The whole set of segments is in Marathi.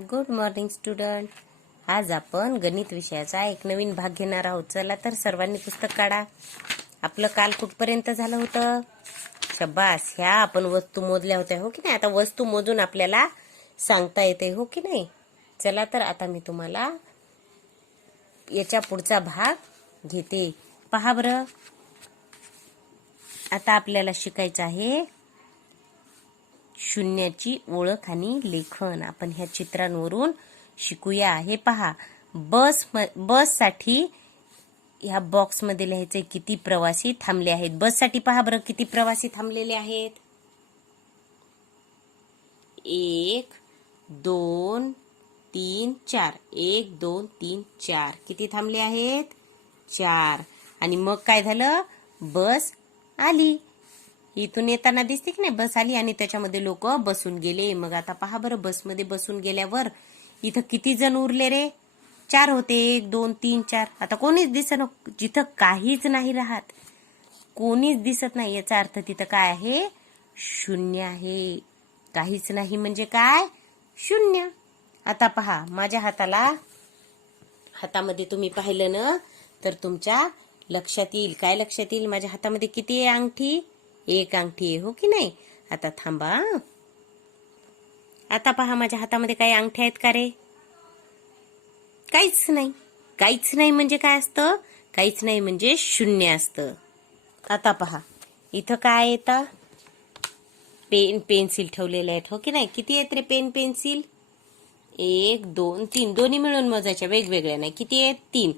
Good morning student. आज आपण गणित विषयाचा एक नवीन भाग घेणार आहोत. चला तर सर्वांनी पुस्तक काढा. आपलं काल कुठपर्यंत झालं होतं? शब्बास, ह्या आपण वस्तू मोजल्या होत्या हो की नाही. आता वस्तू मोजून आपल्याला सांगता येते हो की नाही. चला तर आता मी तुम्हाला याच्या पुढचा भाग घेते. पहा बरं, आता आपल्याला शिकायचं आहे शून्याची ओळख आणि लेखन. आपण ह्या चित्रांवरून शिकूया. हे पहा, बससाठी ह्या बॉक्समध्ये लिहायचे किती प्रवासी थांबले आहेत. बससाठी पहा बरं किती प्रवासी थांबलेले आहेत. 1 2 3 4. 1 2 3 4. किती थांबले आहेत? 4. आणि मग काय झालं? बस आली. इथून येताना दिसते की नाही, बस आली आणि त्याच्यामध्ये लोक बसून गेले. मग आता पहा बरं, बसमध्ये बसून गेल्यावर इथं किती जण उरले रे? 4 होते. 1 2 3 4. आता कोणीच दिसत, जिथं काहीच नाही राहत, कोणीच दिसत नाही, याचा अर्थ तिथं काय आहे? शून्य आहे. काहीच नाही म्हणजे काय? शून्य. आता पहा, माझ्या हातामध्ये तुम्ही पाहिलं ना तर तुमच्या लक्षात येईल. काय लक्षात येईल? माझ्या हातामध्ये किती आहे अंगठी? 1 अंगठी आहे हो की नाही. आता थांबा. आता पहा, माझ्या हातामध्ये काही अंगठ्या आहेत का रे? काहीच नाही. काहीच नाही म्हणजे काय असतं? काहीच नाही म्हणजे शून्य असतं. आता पहा, इथं काय येतं? पेन पेन्सिल ठेवलेले आहेत हो की नाही. किती आहेत रे पेन पेन्सिल? 1 2 3. दोन्ही मिळून मोजायच्या, वेगवेगळ्या नाही. किती आहेत? 3.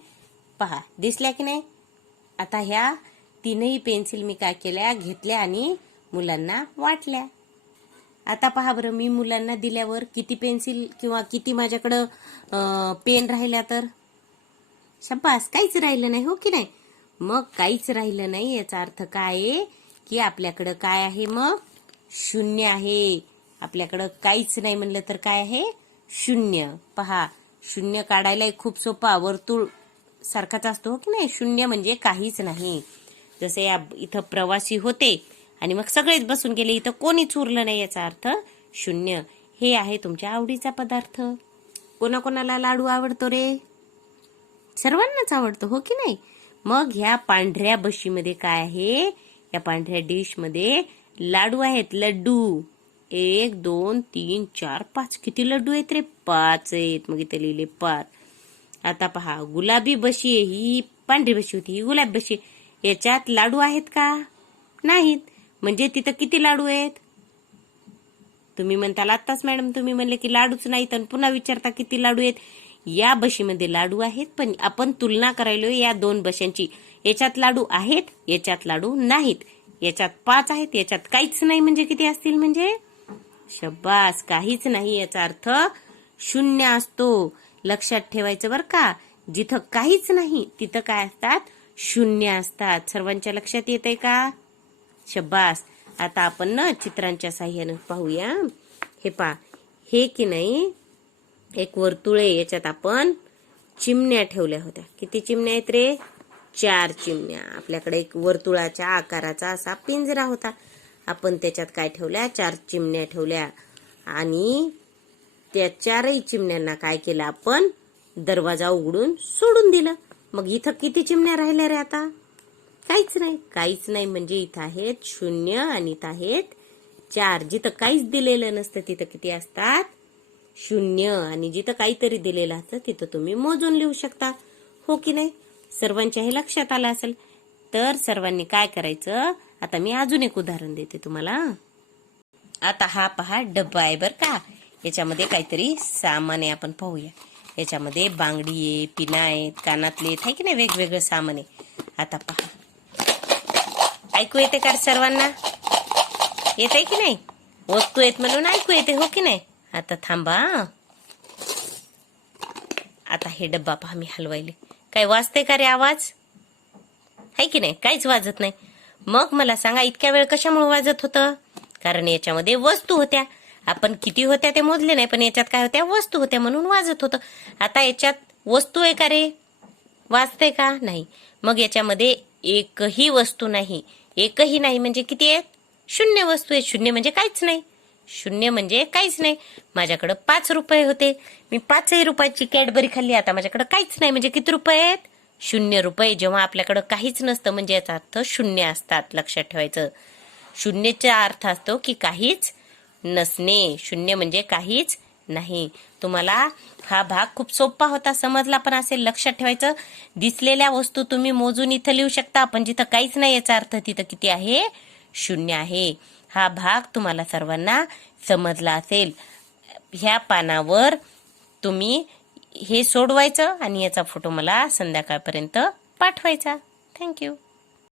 पहा, दिसल्या की नाही. आता ह्या 3ही पेन्सिल मी काय केल्या? घेतल्या आणि मुलांना वाटल्या. आता पहा बरं, मी मुलांना दिल्यावर किती पेन्सिल किंवा किती माझ्याकडं पेन राहिल्या? तर शाबास, काहीच राहिलं नाही हो की नाही. मग काहीच राहिलं नाही याचा अर्थ काय आहे? की आपल्याकडं काय आहे? मग शून्य आहे. आपल्याकडं काहीच नाही म्हणलं तर काय आहे? शून्य. पहा, शून्य काढायला खूप सोपा, वर्तुळ सारखाच असतो हो की नाही. शून्य म्हणजे काहीच नाही. जसे इथं प्रवासी होते आणि मग सगळेच बसून गेले, इथं कोणीच उरलं नाही, याचा अर्थ शून्य. हे आहे तुमच्या आवडीचा पदार्थ. कोणाकोणाला लाडू आवडतो रे? सर्वांनाच आवडतो हो की नाही. मग ह्या पांढऱ्या बशीमध्ये काय आहे? या पांढऱ्या डिश मध्ये लाडू आहेत. लड्डू 1 2 3 4 5. किती लड्डू आहेत रे? 5 आहेत. मग इथे लिहिले 5. आता पहा, गुलाबी बशी आहे. ही पांढरी बशी होती, ही गुलाबी बशी. याच्यात लाडू आहेत का? नाहीत. म्हणजे तिथं किती लाडू आहेत? तुम्ही म्हणताल आत्ताच मॅडम तुम्ही म्हणले की लाडूच नाहीत आणि पुन्हा विचारता किती लाडू आहेत. या बशीमध्ये लाडू आहेत, पण आपण तुलना करायलो या 2 बशांची. याच्यात लाडू आहेत, याच्यात लाडू नाहीत. याच्यात 5 आहेत, याच्यात काहीच नाही. म्हणजे किती असतील? म्हणजे शब्बास, काहीच नाही याचा अर्थ शून्य असतो. लक्षात ठेवायचं बरं का. जिथं काहीच नाही तिथं काय असतात? शून्य असतात. सर्वांच्या लक्षात येतंय का? शब्बास. आता आपण ना चित्रांच्या साह्यानं पाहूया. हे पहा, हे की नाही एक वर्तुळ आहे. याच्यात आपण चिमण्या ठेवल्या होत्या. किती चिमण्या आहेत रे? 4 चिमण्या. आपल्याकडे एक वर्तुळाच्या आकाराचा असा पिंजरा होता. आपण त्याच्यात काय ठेवल्या? 4 चिमण्या ठेवल्या आणि त्या 4ही चिमण्यांना काय केलं? आपण दरवाजा उघडून सोडून दिलं. मग इथं किती चिमण्या राहिल्या रे आता? काहीच नाही. काहीच नाही म्हणजे इथं आहेत 0 आणि इथं आहेत 4. जिथं काहीच दिलेलं नसतं तिथं किती असतात? 0. आणि जिथं काहीतरी दिलेलं असतं तिथं तुम्ही मोजून लिहू शकता हो की नाही. सर्वांच्या हे लक्षात आलं असेल. तर सर्वांनी काय करायचं? आता मी अजून एक उदाहरण देते तुम्हाला. आता हा पहा, डब्बा आहे बर का. याच्यामध्ये काहीतरी सामान आहे. आपण पाहूया. याच्यामध्ये बांगडी आहे, पिना आहेत, कानातले आहे की नाही, वेगवेगळं सामान आहे. आता पहा, ऐकू येते का सर्वांना? येते की नाही? वस्तू आहेत म्हणून ऐकू येते हो की नाही. आता थांबा. आता हे डब्बा पहा मी हलवायले. काय वाजते का रे आवाज? आहे की नाही? काहीच वाजत नाही. मग मला सांगा, इतक्या वेळ कशामुळे वाजत होतं? कारण याच्यामध्ये वस्तू होत्या. आपण किती होत्या ते मोजले नाही, पण याच्यात काय होत्या? वस्तू होत्या म्हणून वाजत होतं. आता याच्यात वस्तू आहे का रे? वाजते का? नाही. मग याच्यामध्ये एकही वस्तू नाही. एकही नाही म्हणजे किती आहेत? 0 वस्तू आहे. 0 म्हणजे काहीच नाही. शून्य म्हणजे काहीच नाही. माझ्याकडे 5 रुपये होते, मी 5 रुपयाची कॅडबरी खाल्ली, आता माझ्याकडे काहीच नाही म्हणजे किती रुपये आहेत? 0 रुपये. जेव्हा आपल्याकडे काहीच नसतं म्हणजे याचा अर्थ शून्य असतात. लक्षात ठेवायचं. शून्यचा अर्थ असतो की काहीच नसणे. शून्य म्हणजे काहीच नाही. तुम्हाला हा भाग खूप सोपा होता, समजला पण असेल. लक्षात ठेवायचं, दिसलेल्या वस्तू तुम्ही मोजून इथं लिहू शकता, पण जिथं काहीच नाही याचा अर्थ तिथं किती आहे? शून्य आहे. हा भाग तुम्हाला सर्वांना समजला असेल. ह्या पानावर तुम्ही हे सोडवायचं आणि याचा फोटो मला संध्याकाळपर्यंत पाठवायचा. थँक्यू.